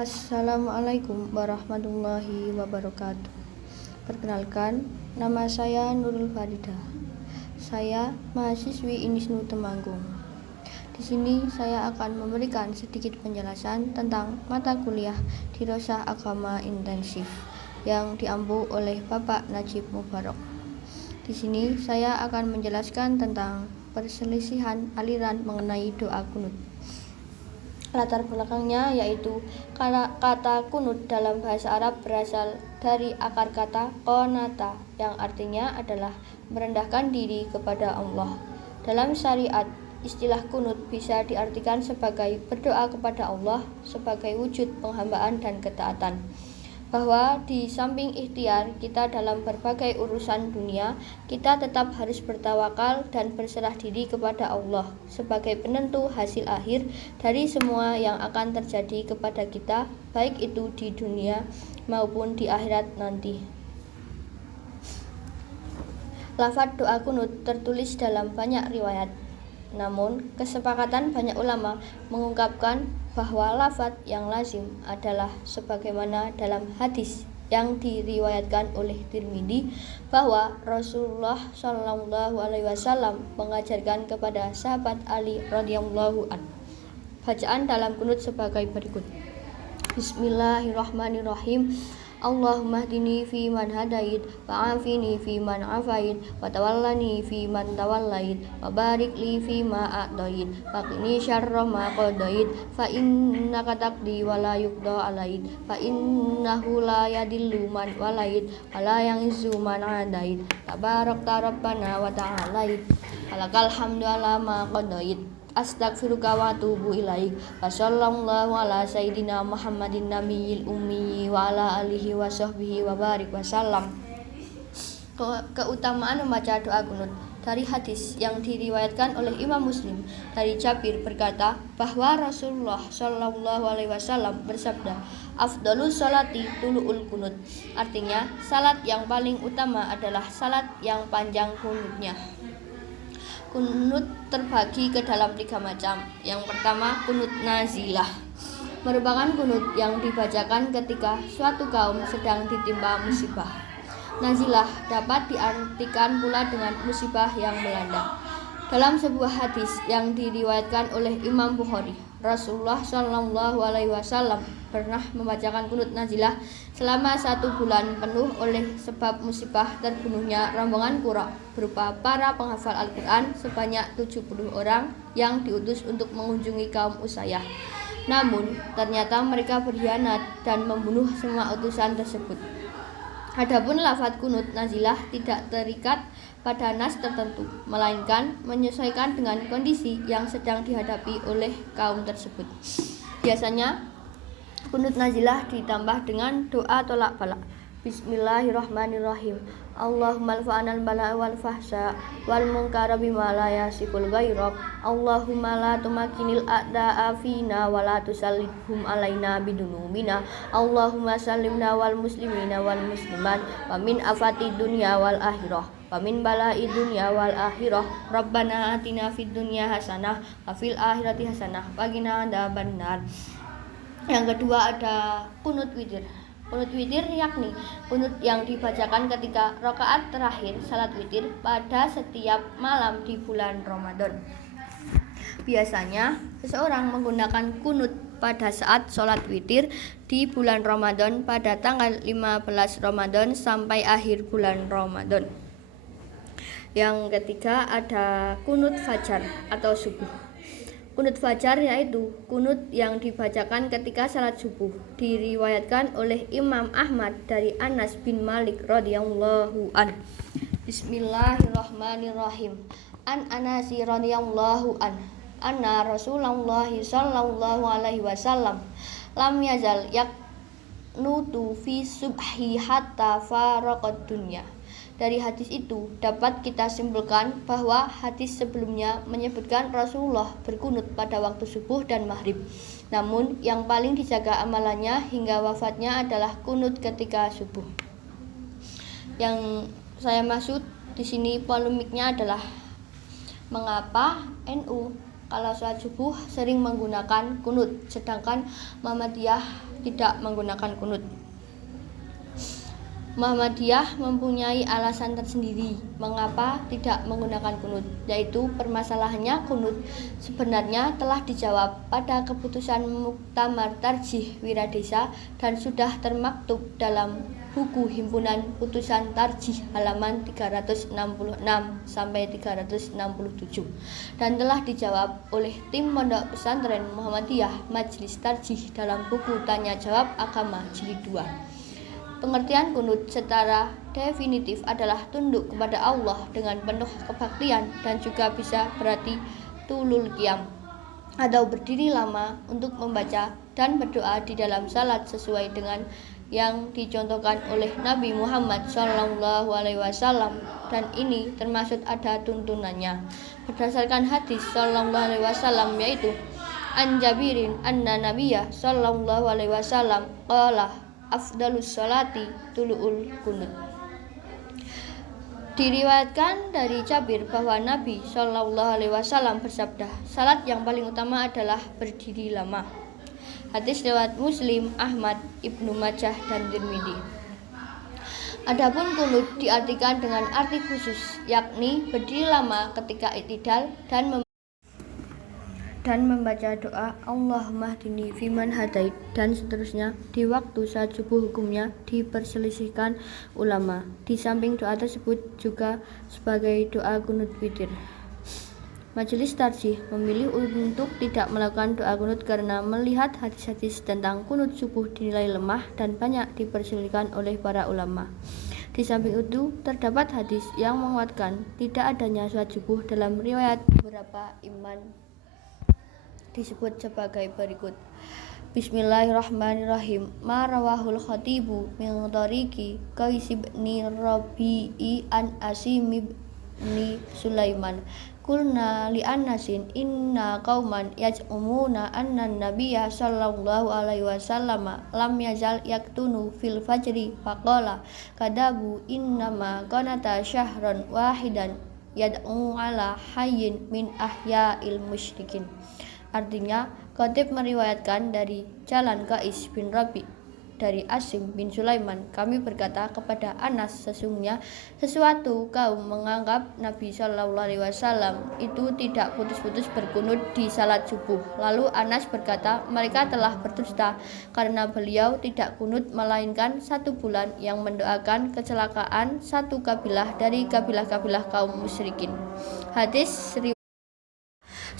Assalamualaikum warahmatullahi wabarakatuh. Perkenalkan, nama saya Nurul Farida. Saya mahasiswi Unisnu Temanggung. Di sini saya akan memberikan sedikit penjelasan tentang mata kuliah Dirosah Agama Intensif yang diampu oleh Bapak Najib Mubarak. Di sini saya akan menjelaskan tentang perselisihan aliran mengenai doa kunut. Latar belakangnya yaitu kata kunut dalam bahasa Arab berasal dari akar kata qanata yang artinya adalah merendahkan diri kepada Allah. Dalam syariat, istilah kunut bisa diartikan sebagai berdoa kepada Allah sebagai wujud penghambaan dan ketaatan. Bahwa di samping ikhtiar kita dalam berbagai urusan dunia, kita tetap harus bertawakal dan berserah diri kepada Allah sebagai penentu hasil akhir dari semua yang akan terjadi kepada kita, baik itu di dunia maupun di akhirat nanti. Lafaz doa kunut tertulis dalam banyak riwayat. Namun, kesepakatan banyak ulama mengungkapkan bahwa lafaz yang lazim adalah sebagaimana dalam hadis yang diriwayatkan oleh Tirmidzi bahwa Rasulullah Shallallahu Alaihi Wasallam mengajarkan kepada sahabat Ali radhiyallahu an. Bacaan dalam kunut sebagai berikut. Bismillahirrahmanirrahim. Allahumma hdini fi man hadait, wa afini fi man afait, wa tawallani fi man tawallait, wa barik li fi ma a'tait, wa qini syarra ma qadait, fa innaka taqdi wa la yuqda alait, fa innahu la yadillu man walait, wa la ya'izzu man adait, tabarakta rabbana wa ta'alait, walakal hamdu ala ma qadait. Astaghfiruka wa atubu ilaik. Wassallallahu ala sayyidina Muhammadin nabiyil ummi wa ala alihi wa sahbihi wa barik wasallam. Keutamaan membaca doa kunut. Dari hadis yang diriwayatkan oleh Imam Muslim dari Jabir berkata bahwa Rasulullah Shallallahu Alaihi Wasallam bersabda, afdalus sholati tulu'ul kunut. Artinya, salat yang paling utama adalah salat yang panjang kunutnya. Kunut terbagi ke dalam 3 macam. Yang pertama, kunut nazilah, merupakan kunut yang dibacakan ketika suatu kaum sedang ditimpa musibah. Nazilah dapat diartikan pula dengan musibah yang melanda. Dalam sebuah hadis yang diriwayatkan oleh Imam Bukhari, Rasulullah Shallallahu Alaihi Wasallam pernah membacakan kunut nazilah selama 1 bulan penuh oleh sebab musibah terbunuhnya rombongan Qura berupa para penghafal Al-Quran sebanyak 70 orang yang diutus untuk mengunjungi kaum Usayyah. Namun ternyata mereka berkhianat dan membunuh semua utusan tersebut. Adapun lafaz kunut nazilah tidak terikat pada nas tertentu, melainkan menyesuaikan dengan kondisi yang sedang dihadapi oleh kaum tersebut. Biasanya kunut nazilah ditambah dengan doa tolak balak. Bismillahirrahmanirrahim. Allahumma alfa'anal bala'a wal fahsya wal munkara bima la yasikul ghairak. Allahumma la tumakinil a'da'a fina wa la tusallidhum alaina bidunubina. Allahumma salimna wal muslimina wal muslimat wa min afati dunya wal akhirah wa min bala'i dunya wal akhirah. Rabbana atina fid dunya hasanah wa fil akhirati hasanah wa qina adzabannar. Yang kedua ada kunut witir. Kunut witir yakni kunut yang dibacakan ketika rakaat terakhir salat witir pada setiap malam di bulan Ramadan. Biasanya seseorang menggunakan kunut pada saat sholat witir di bulan Ramadan pada tanggal 15 Ramadan sampai akhir bulan Ramadan. Yang ketiga ada kunut fajar atau subuh. Kunut fajar yaitu kunut yang dibacakan ketika salat subuh. Diriwayatkan oleh Imam Ahmad dari Anas bin Malik radhiyallahu an. Bismillahirrahmanirrahim. An Anasi radhiyallahu an. Anna Rasulullah sallallahu alaihi wasallam lam yazal yaknutu fi subhi hatta faraqad dunya. Dari hadis itu dapat kita simpulkan bahwa hadis sebelumnya menyebutkan Rasulullah berkunut pada waktu subuh dan maghrib. Namun yang paling dijaga amalannya hingga wafatnya adalah kunut ketika subuh. Yang saya maksud di sini polemiknya adalah mengapa NU kalau sholat subuh sering menggunakan kunut, sedangkan Muhammadiyah tidak menggunakan kunut. Muhammadiyah mempunyai alasan tersendiri mengapa tidak menggunakan kunut, yaitu permasalahannya kunut sebenarnya telah dijawab pada keputusan Muktamar Tarjih Wiradesa dan sudah termaktub dalam buku himpunan putusan tarjih halaman 366 sampai 367 dan telah dijawab oleh tim Pondok Pesantren Muhammadiyah Majelis Tarjih dalam buku Tanya Jawab Agama Jilid 2. Pengertian kunut secara definitif adalah tunduk kepada Allah dengan penuh kebaktian dan juga bisa berarti tulul qiyam atau berdiri lama untuk membaca dan berdoa di dalam salat sesuai dengan yang dicontohkan oleh Nabi Muhammad SAW dan ini termasuk ada tuntunannya berdasarkan hadis SAW yaitu An Jabirin anna Nabiyya SAW qala afdalus sholati tulu'ul kunut. Diriwayatkan dari Jabir bahwa Nabi SAW bersabda, salat yang paling utama adalah berdiri lama. Hadis riwayat Muslim, Ahmad, Ibnu Majah, dan Tirmidzi. Adapun kunut diartikan dengan arti khusus, yakni berdiri lama ketika i'tidal dan membaca doa Allahumma hdini fiman hadait dan seterusnya. Di waktu saat subuh hukumnya diperselisihkan ulama. Di samping doa tersebut juga sebagai doa kunut witir. Majelis Tarjih memilih untuk tidak melakukan doa kunut karena melihat hadis-hadis tentang kunut subuh dinilai lemah dan banyak diperselisihkan oleh para ulama. Di samping itu terdapat hadis yang menguatkan tidak adanya sholat subuh dalam riwayat beberapa imam disebut sebagai berikut. Bismillahirrahmanirrahim. Ma rawahul khatibu min tariqi Qais ibni Rabi'i an Asim ibni Sulaiman. Qulna li Anasin inna qauman yaj'umuna anna nabiyya sallallahu alaihi wasallam lam yazal yaktunu fil fajri faqala kadabu innama qanata syahran wahidan yad'u ala hayyin min ahya'il musyrikin. Artinya, Khatib meriwayatkan dari jalan Qais bin Rabi dari Asim bin Sulaiman, kami berkata kepada Anas, sesungguhnya sesuatu kaum menganggap Nabi SAW itu tidak putus-putus berkunut di salat subuh. Lalu Anas berkata, mereka telah berdusta karena beliau tidak kunut melainkan 1 bulan yang mendoakan kecelakaan satu kabilah dari kabilah-kabilah kaum musyrikin. Hadis.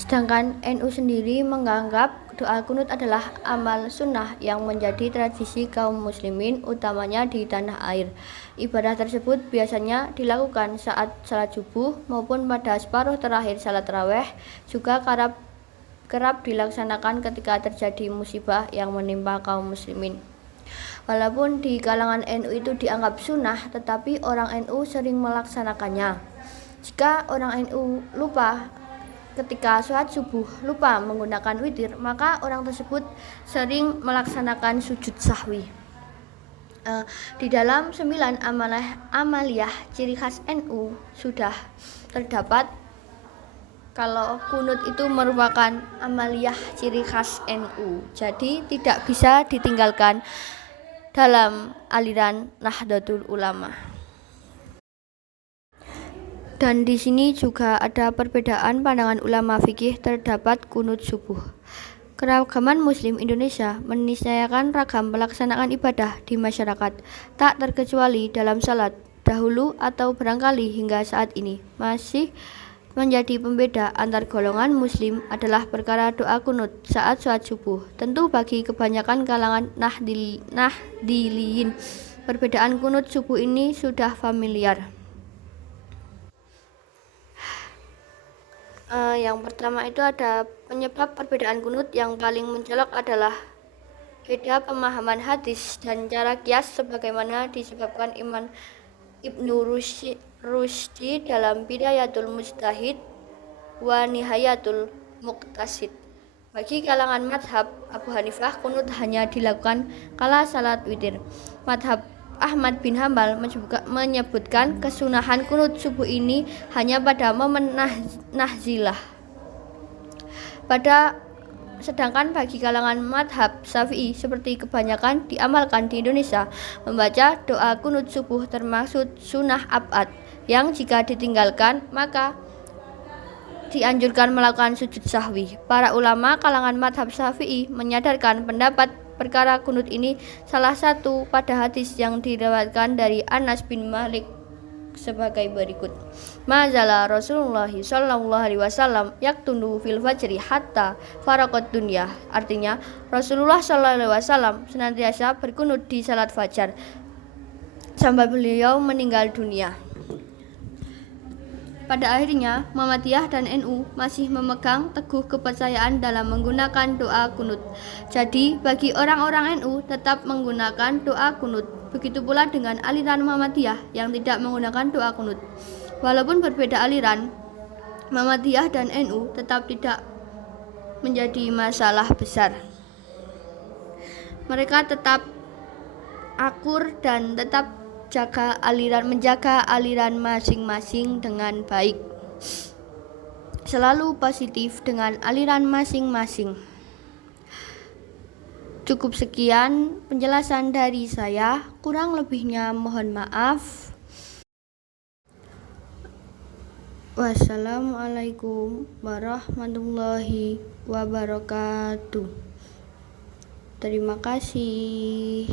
Sedangkan NU sendiri menganggap doa kunut adalah amal sunnah yang menjadi tradisi kaum muslimin utamanya di tanah air. Ibadah tersebut biasanya dilakukan saat salat subuh maupun pada separuh terakhir salat tarawih, juga kerap dilaksanakan ketika terjadi musibah yang menimpa kaum muslimin. Walaupun di kalangan NU itu dianggap sunnah, tetapi orang NU sering melaksanakannya. Jika orang NU ketika sholat subuh lupa menggunakan witir, maka orang tersebut sering melaksanakan sujud sahwi. Di dalam 9 amaliyah ciri khas NU sudah terdapat kalau kunut itu merupakan amaliyah ciri khas NU, jadi tidak bisa ditinggalkan dalam aliran Nahdlatul Ulama. Dan di sini juga ada perbedaan pandangan ulama fikih terdapat kunut subuh. Keragaman Muslim Indonesia meniscayakan ragam pelaksanaan ibadah di masyarakat, tak terkecuali dalam salat. Dahulu atau barangkali hingga saat ini masih menjadi pembeda antar golongan Muslim adalah perkara doa kunut saat sholat subuh. Tentu bagi kebanyakan kalangan Nahdiliyin, perbedaan kunut subuh ini sudah familiar. Yang pertama itu ada penyebab perbedaan kunut yang paling mencolok adalah beda pemahaman hadis dan cara kias sebagaimana disebabkan Imam Ibnu Rushdi dalam Bidayatul Mujtahid wa Nihayatul Muqtasid. Bagi kalangan madhab Abu Hanifah, kunut hanya dilakukan kala salat witir. Madhab Ahmad bin Hambal menyebutkan kesunahan kunut subuh ini hanya pada momen nazilah. Sedangkan bagi kalangan madhab Syafi'i seperti kebanyakan diamalkan di Indonesia, membaca doa kunut subuh termasuk sunnah abad yang jika ditinggalkan maka dianjurkan melakukan sujud sahwi. Para ulama kalangan madhab Syafi'i menyadarkan pendapat perkara kunut ini salah satu pada hadis yang diriwayatkan dari Anas bin Malik sebagai berikut. Mazala Rasulullah sallallahu alaihi wasallam yaktunu fil fajri hatta faraqat dunya. Artinya, Rasulullah sallallahu alaihi wasallam senantiasa berkunut di salat fajar sampai beliau meninggal dunia. Pada akhirnya, Muhammadiyah dan NU masih memegang teguh kepercayaan dalam menggunakan doa kunut. Jadi, bagi orang-orang NU tetap menggunakan doa kunut. Begitu pula dengan aliran Muhammadiyah yang tidak menggunakan doa kunut. Walaupun berbeda aliran, Muhammadiyah dan NU tetap tidak menjadi masalah besar. Mereka tetap akur dan tetap menjaga aliran masing-masing dengan baik. Selalu positif dengan aliran masing-masing. Cukup sekian penjelasan dari saya, kurang lebihnya mohon maaf. Wassalamualaikum warahmatullahi wabarakatuh. Terima kasih.